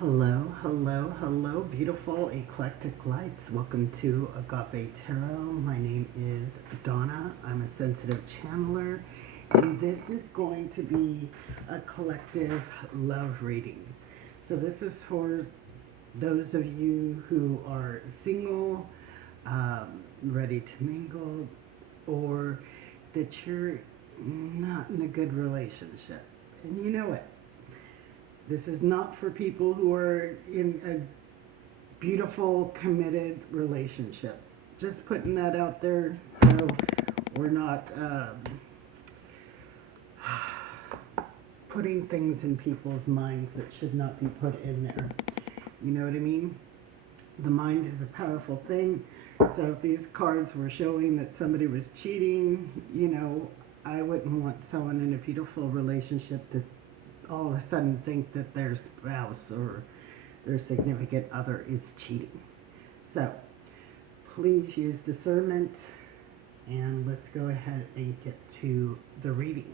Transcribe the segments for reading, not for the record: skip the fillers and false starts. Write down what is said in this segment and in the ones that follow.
Hello, hello, hello, beautiful eclectic lights. Welcome to Agape Tarot. My name is Donna. I'm a sensitive channeler, and this is going to be a collective love reading. So, this is for those of you who are single, ready to mingle, or that you're not in a good relationship, and you know it. This is not for people who are in a beautiful, committed relationship. Just putting that out there so we're not putting things in people's minds that should not be put in there. You know what I mean? The mind is a powerful thing. So if these cards were showing that somebody was cheating, I wouldn't want someone in a beautiful relationship to all of a sudden think that their spouse or their significant other is cheating. So please use discernment, and let's go ahead and get to the reading.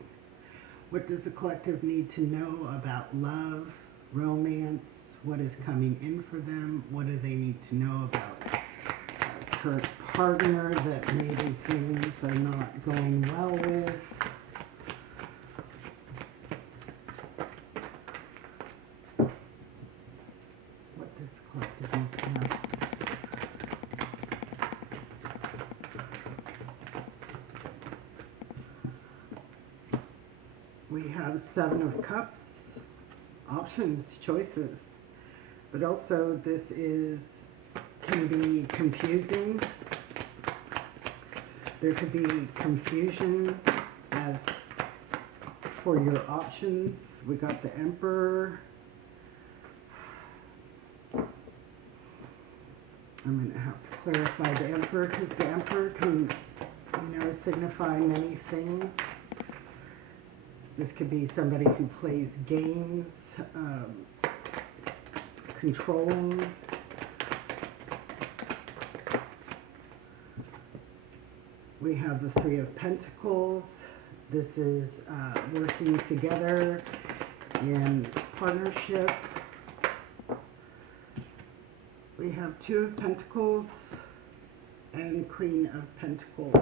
What does the collective need to know about love, romance? What is coming in for them? What do they need to know about a current partner that maybe things are not going well with? We have Seven of Cups, options, choices, but also this can be confusing. There could be confusion as for your options. We got the Emperor. I'm going to have to clarify the Emperor because the Emperor can, signify many things. This could be somebody who plays games, controlling. We have the Three of Pentacles. This is working together in partnership. We have Two of Pentacles and Queen of Pentacles.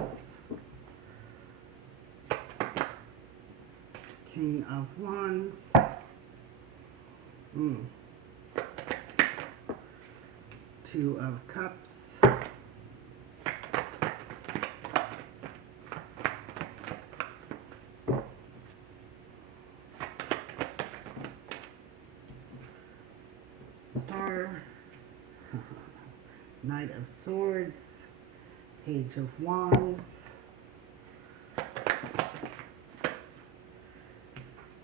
King of Wands. Two of Cups. Star. Knight of Swords. Page of Wands.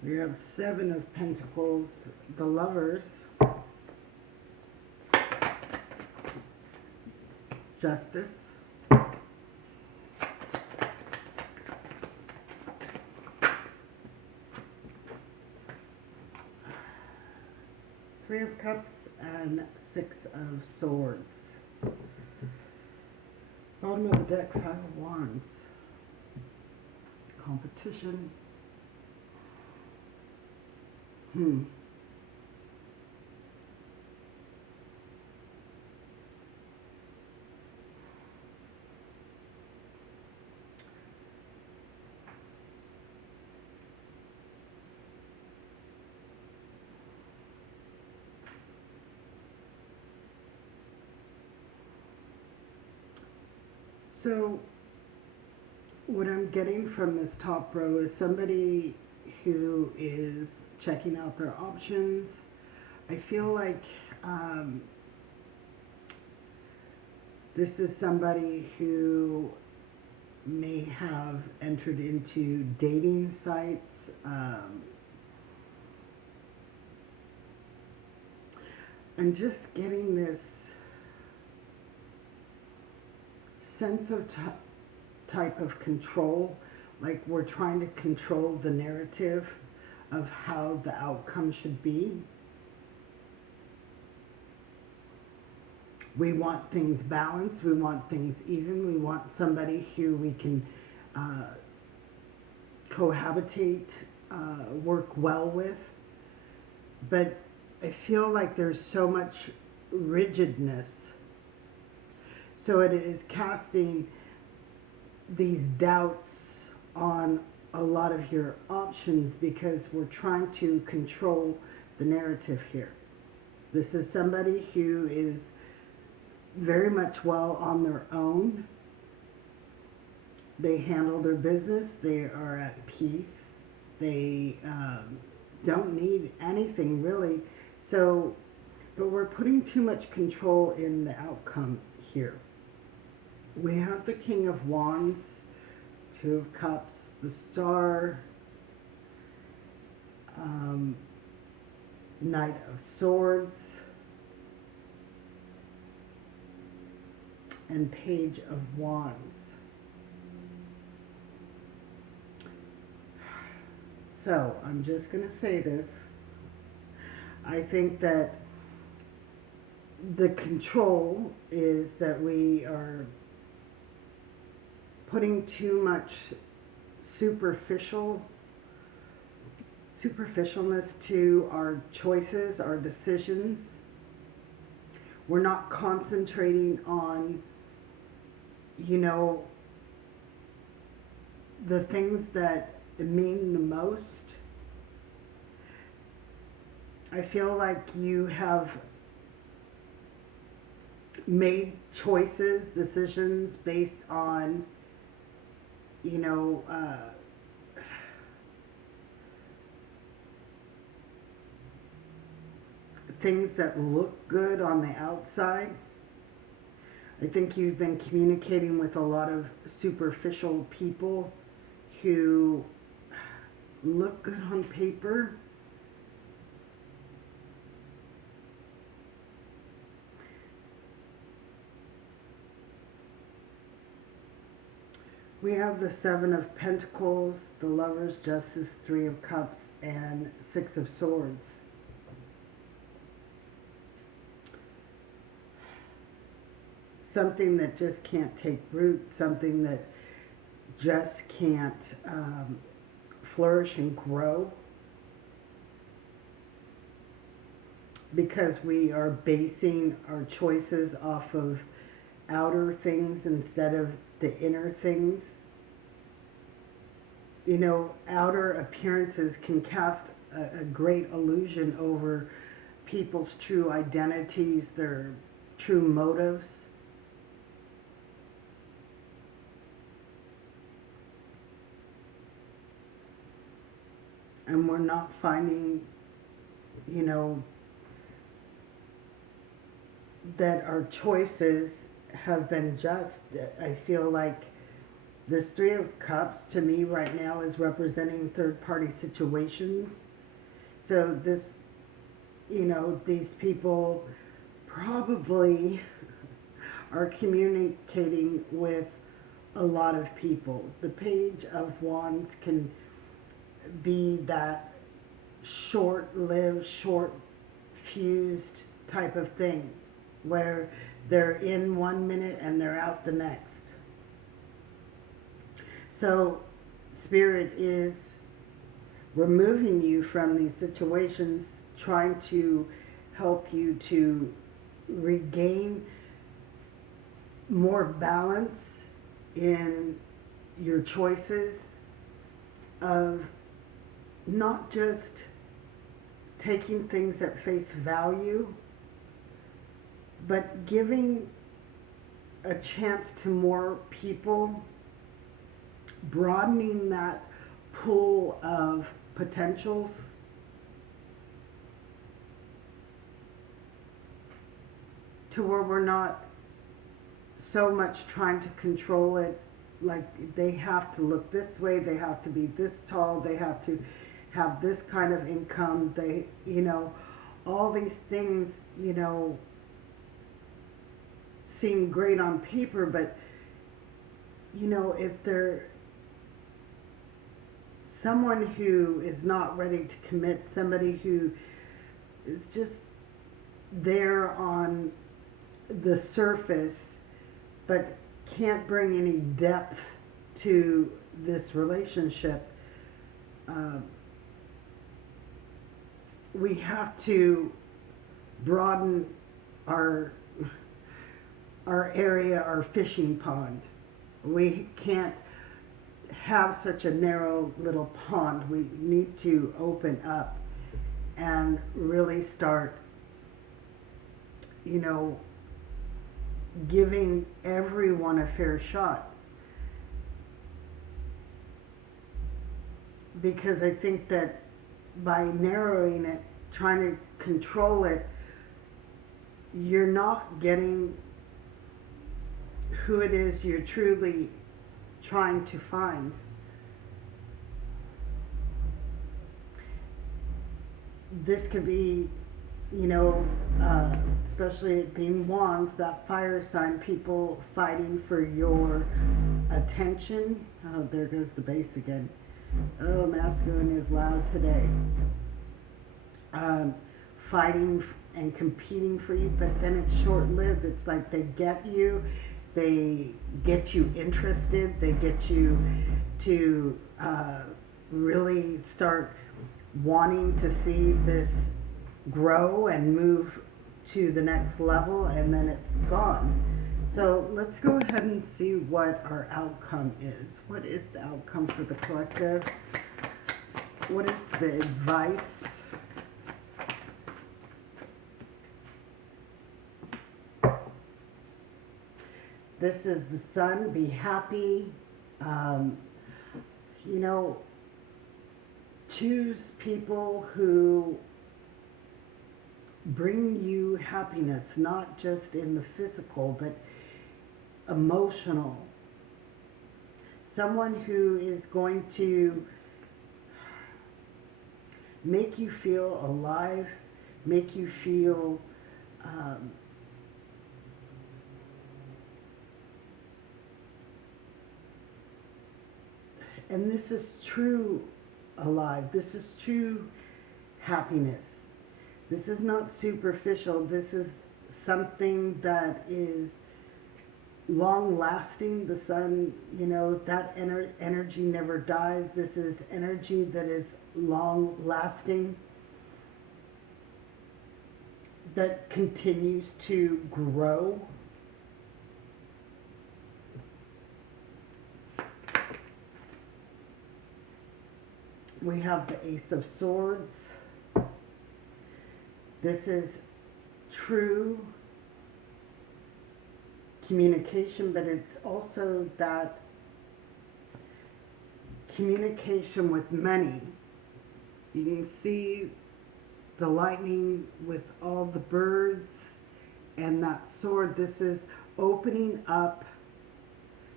We have Seven of Pentacles, the Lovers, Justice, Three of Cups, and Six of Swords. Bottom of the deck, Five of Wands, competition. So what I'm getting from this top row is somebody who is checking out their options. I feel like this is somebody who may have entered into dating sites. I'm just getting this sense of type of control, like we're trying to control the narrative of how the outcome should be. We want things balanced, we want things even, we want somebody who we can cohabitate, work well with, but I feel like there's so much rigidness. So it is casting these doubts on a lot of your options because we're trying to control the narrative here. This is somebody who is very much well on their own. They handle their business. They are at peace. They don't need anything really. So, but we're putting too much control in the outcome here. We have the King of Wands, Two of Cups, the Star, Knight of Swords, and Page of Wands. So, I'm just going to say this. I think that the control is that we are putting too much superficialness to our choices, our decisions. We're not concentrating on, the things that mean the most. I feel like you have made choices, decisions based on, things that look good on the outside. I think you've been communicating with a lot of superficial people who look good on paper. We have the Seven of Pentacles, the Lovers, Justice, Three of Cups, and Six of Swords. Something that just can't take root, something that just can't flourish and grow, because we are basing our choices off of outer things instead of the inner things. Outer appearances can cast a great illusion over people's true identities, their true motives. And we're not finding, that our choices have been just. I feel like this Three of Cups to me right now is representing third-party situations. So this, these people probably are communicating with a lot of people. The Page of Wands can be that short-lived, short-fused type of thing, where they're in 1 minute and they're out the next. So Spirit is removing you from these situations, trying to help you to regain more balance in your choices, of not just taking things at face value, but giving a chance to more people, broadening that pool of potentials. To where we're not so much trying to control it, like they have to look this way, they have to be this tall, they have to have this kind of income, they, all these things, seem great on paper, but, if they're someone who is not ready to commit, somebody who is just there on the surface, but can't bring any depth to this relationship, we have to broaden our area, our fishing pond. We can't have such a narrow little pond. We need to open up and really start, you know, giving everyone a fair shot. Because I think that by narrowing it, trying to control it, you're not getting who it is you're truly trying to find. This could be, you know, especially it being wands, that fire sign, people fighting for your attention. Oh, there goes the bass again. Oh, masculine is loud today. Fighting and competing for you, but then it's short-lived. It's like they get you interested, they get you to really start wanting to see this grow and move to the next level, and then it's gone. So let's go ahead and see what our outcome is. What is the outcome for the collective? What is the advice? This is the Sun. Be happy. You know, choose people who bring you happiness, not just in the physical, but emotional. Someone who is going to make you feel alive, make you feel and this is true alive. This is true happiness. This is not superficial. This is something that is long lasting. The Sun, you know, that energy never dies. This is energy that is long lasting, that continues to grow. We have the Ace of Swords. This is true communication, but it's also that communication with many. You can see the lightning with all the birds and that sword. This is opening up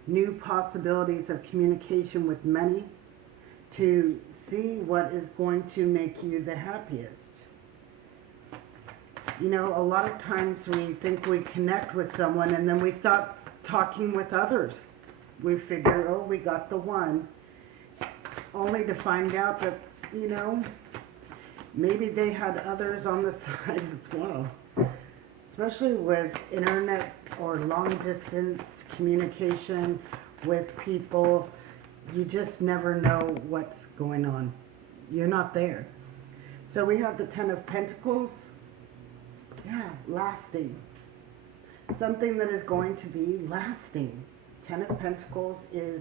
new possibilities of communication with many to see what is going to make you the happiest. You know, a lot of times we think we connect with someone and then we stop talking with others. We figure, oh, we got the one, only to find out that, you know, maybe they had others on the side as well. Especially with internet or long distance communication with people, you just never know what's going on. You're not there. So we have the Ten of Pentacles. Yeah, lasting. Something that is going to be lasting. Ten of Pentacles is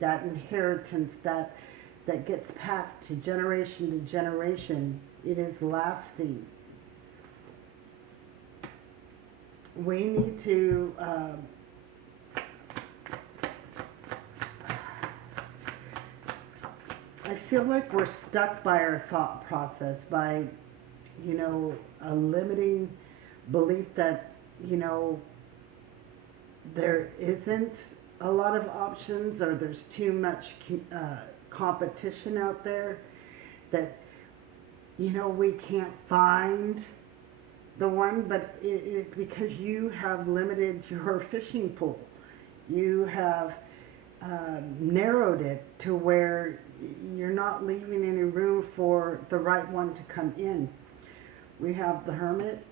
that inheritance that gets passed to generation. It is lasting. We need to I feel like we're stuck by our thought process, by, you know, a limiting belief that, you know, there isn't a lot of options, or there's too much competition out there, that, you know, we can't find the one, but it is because you have limited your fishing pool. You have narrowed it to where you're not leaving any room for the right one to come in. We have the Hermit.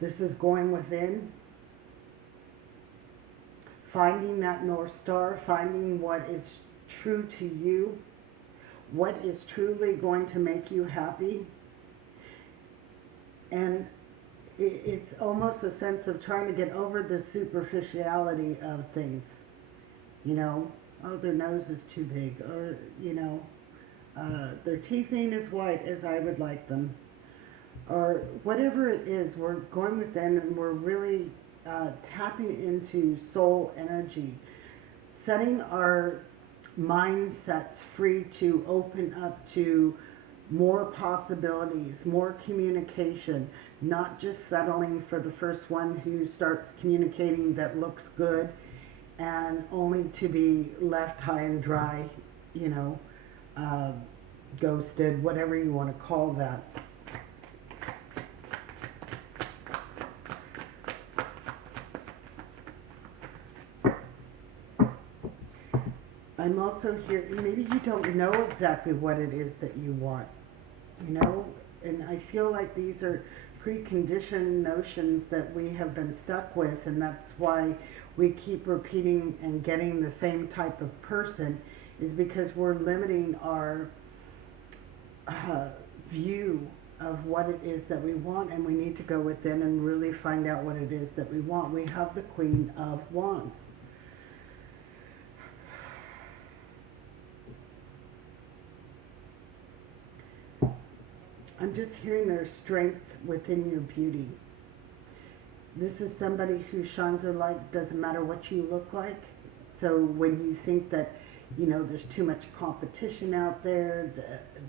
This is going within, finding that North Star, finding what is true to you, what is truly going to make you happy. And it's almost a sense of trying to get over the superficiality of things. You know, oh, their nose is too big, or, you know, their teeth ain't as white as I would like them. Or whatever it is, we're going within and we're really tapping into soul energy, setting our mindsets free to open up to more possibilities, more communication, not just settling for the first one who starts communicating that looks good and only to be left high and dry, you know, ghosted, whatever you want to call that. I'm also here, maybe you don't know exactly what it is that you want, you know, and I feel like these are preconditioned notions that we have been stuck with, and that's why we keep repeating and getting the same type of person, is because we're limiting our view of what it is that we want, and we need to go within and really find out what it is that we want. We have the Queen of Wands. I'm just hearing there's strength within your beauty. This is somebody who shines their light, doesn't matter what you look like. So when you think that, you know, there's too much competition out there,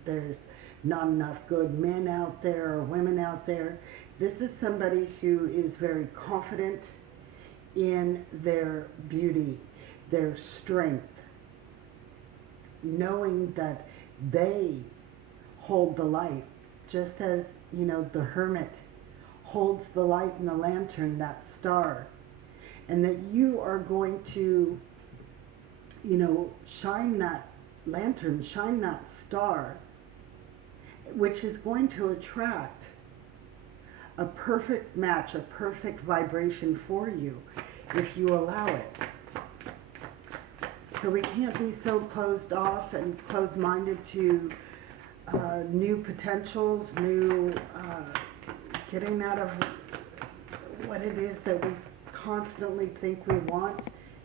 there's not enough good men out there or women out there, this is somebody who is very confident in their beauty, their strength, knowing that they hold the light. Just as, you know, the hermit holds the light in the lantern, that star, and that you are going to, you know, shine that lantern, shine that star, which is going to attract a perfect match, a perfect vibration for you, if you allow it. So we can't be so closed off and closed-minded to new potentials, new getting out of what it is that we constantly think we want.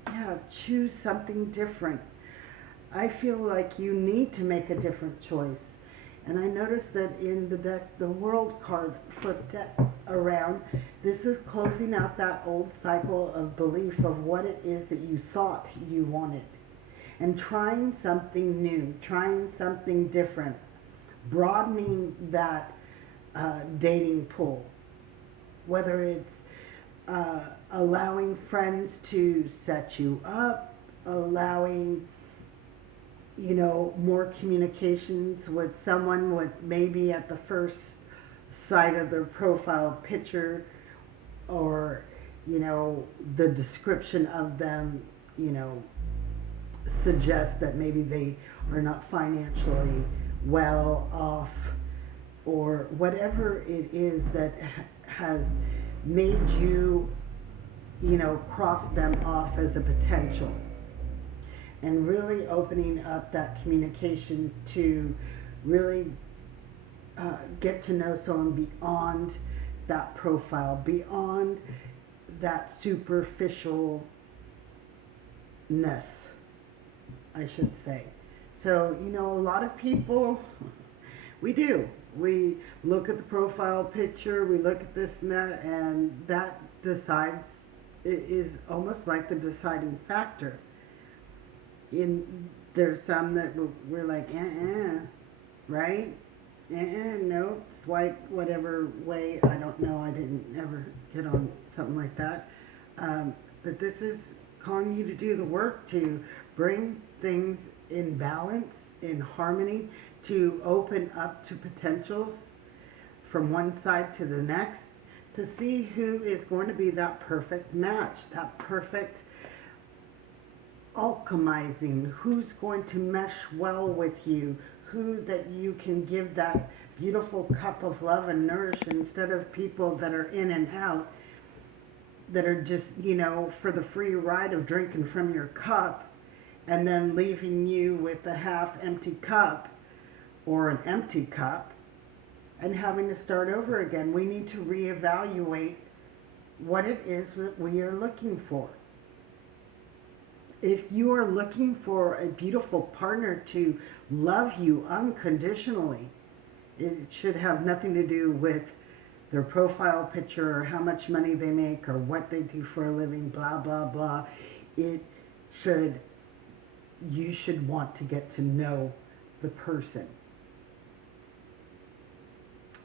Yeah, choose something different. I feel like you need to make a different choice. And I noticed that in the deck, the World card flipped around, this is closing out that old cycle of belief of what it is that you thought you wanted. And trying something new, trying something different, broadening that dating pool, whether it's allowing friends to set you up, allowing, you know, more communications with someone with maybe at the first sight of their profile picture, or, you know, the description of them, you know, suggests that maybe they are not financially well off, or whatever it is that has made you, you know, cross them off as a potential, and really opening up that communication to really get to know someone beyond that profile, beyond that superficialness, I should say. So, you know, a lot of people, we look at the profile picture, we look at this and that decides, it is almost like the deciding factor. There's some that we're like, right? No, swipe whatever way, I don't know, I didn't ever get on something like that. But this is calling you to do the work, to bring things in balance, in harmony, to open up to potentials from one side to the next, to see who is going to be that perfect match, that perfect alchemizing, who's going to mesh well with you, who that you can give that beautiful cup of love and nourish, instead of people that are in and out. that are just, you know, for the free ride of drinking from your cup and then leaving you with a half empty cup or an empty cup and having to start over again. We need to reevaluate what it is that we are looking for. If you are looking for a beautiful partner to love you unconditionally, it should have nothing to do with their profile picture or how much money they make or what they do for a living, blah, blah, blah. It should, you should want to get to know the person,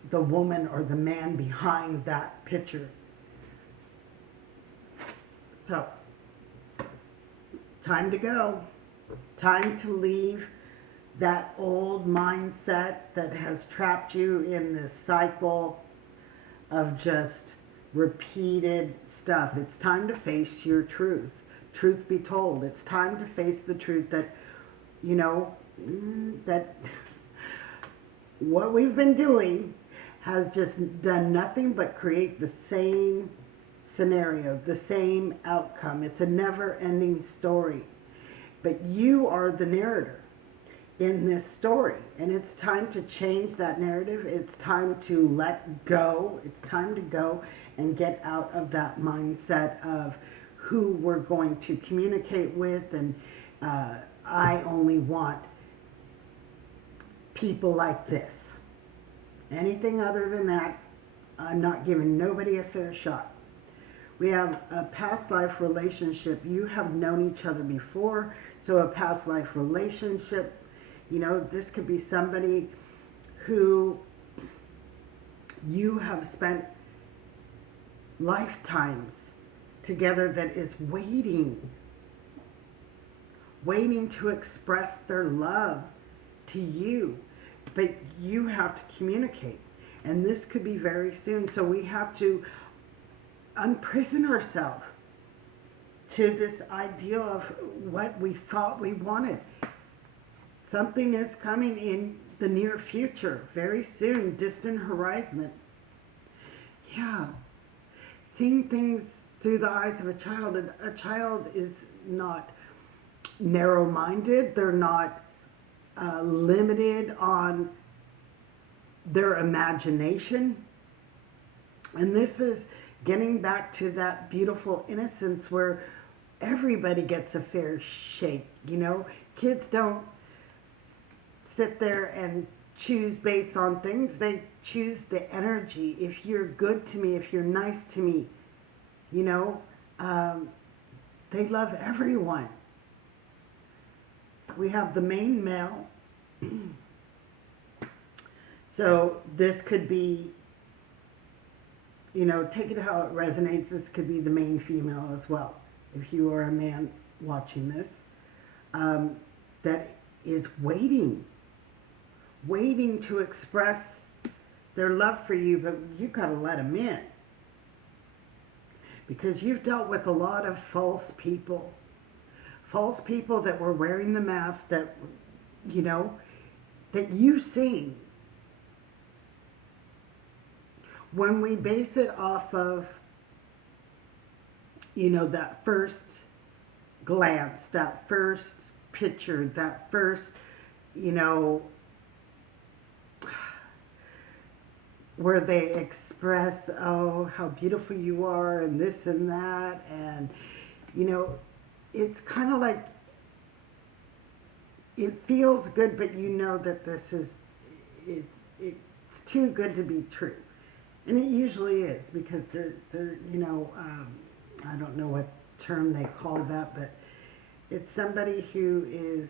the woman or the man behind that picture. So, time to go. Time to leave that old mindset that has trapped you in this cycle of just repeated stuff. It's time to face your truth. Truth be told, it's time to face the truth that, you know, that what we've been doing has just done nothing but create the same scenario, the same outcome. It's a never-ending story. But you are the narrator in this story, and it's time to change that narrative. It's time to let go. It's time to go and get out of that mindset of who we're going to communicate with, and I only want people like this. Anything other than that, I'm not giving nobody a fair shot. We have a past life relationship. You have known each other before, so a past life relationship, you know, this could be somebody who you have spent lifetimes together that is waiting to express their love to you, but you have to communicate, and this could be very soon. So we have to unprison ourselves to this idea of what we thought we wanted. Something is coming in the near future, very soon, distant horizon. Yeah, seeing things through the eyes of a child. A child is not narrow-minded. They're not limited on their imagination. And this is getting back to that beautiful innocence where everybody gets a fair shake. You know, kids don't sit there and choose based on things. They choose the energy. If you're good to me, if you're nice to me, you know, they love everyone. We have the main male. So this could be, you know, take it how it resonates. This could be the main female as well. If you are a man watching this, that is waiting to express their love for you, but you gotta let them in. Because you've dealt with a lot of false people that were wearing the mask that, you know, that you've seen. When we base it off of, you know, that first glance, that first picture, that first, you know, where they express, oh, how beautiful you are, and this and that, and, you know, it's kind of like, it feels good, but you know that this is, it's too good to be true. And it usually is, because they're you know, I don't know what term they call that, but it's somebody who is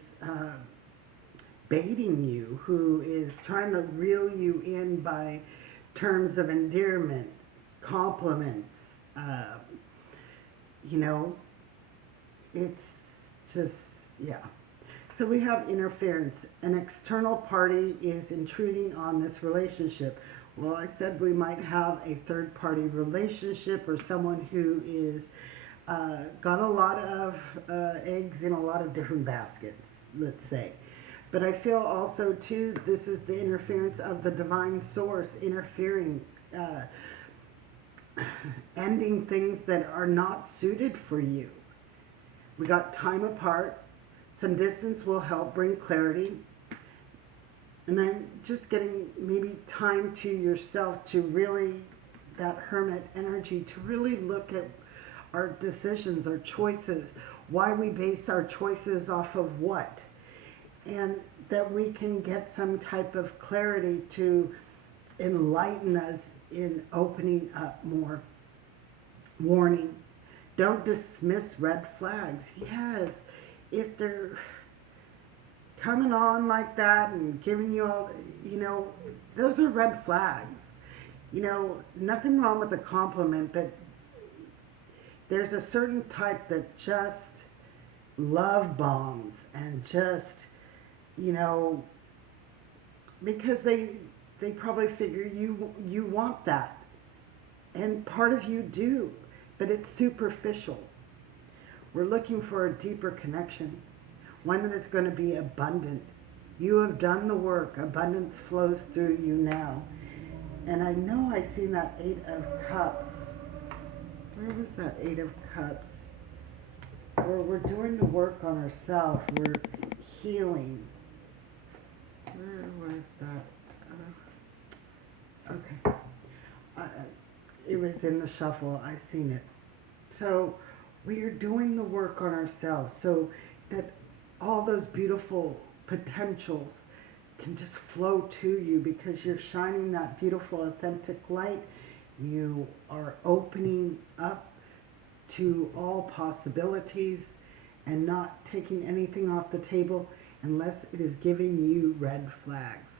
baiting you, who is trying to reel you in by terms of endearment, compliments, you know, it's just, yeah. So we have interference. An external party is intruding on this relationship. Well, I said we might have a third-party relationship, or someone who is got a lot of eggs in a lot of different baskets, let's say. But I feel also, too, this is the interference of the divine source interfering. ending things that are not suited for you. We got time apart. Some distance will help bring clarity. And I'm just getting maybe time to yourself to really, that hermit energy, to really look at our decisions, our choices, why we base our choices off of what. And that we can get some type of clarity to enlighten us in opening up more. Warning, don't dismiss red flags. Yes, if they're coming on like that and giving you all, those are red flags. Nothing wrong with a compliment, but there's a certain type that just love bombs and just, you know, because they probably figure you want that. And part of you do, but it's superficial. We're looking for a deeper connection, one that is going to be abundant. You have done the work. Abundance flows through you now. And I know I seen that 8 of Cups. Where was that 8 of Cups? Where we're doing the work on ourselves. We're healing. Where was that? Okay. It was in the shuffle. I seen it. So we are doing the work on ourselves so that all those beautiful potentials can just flow to you because you're shining that beautiful authentic light. You are opening up to all possibilities and not taking anything off the table unless it is giving you red flags.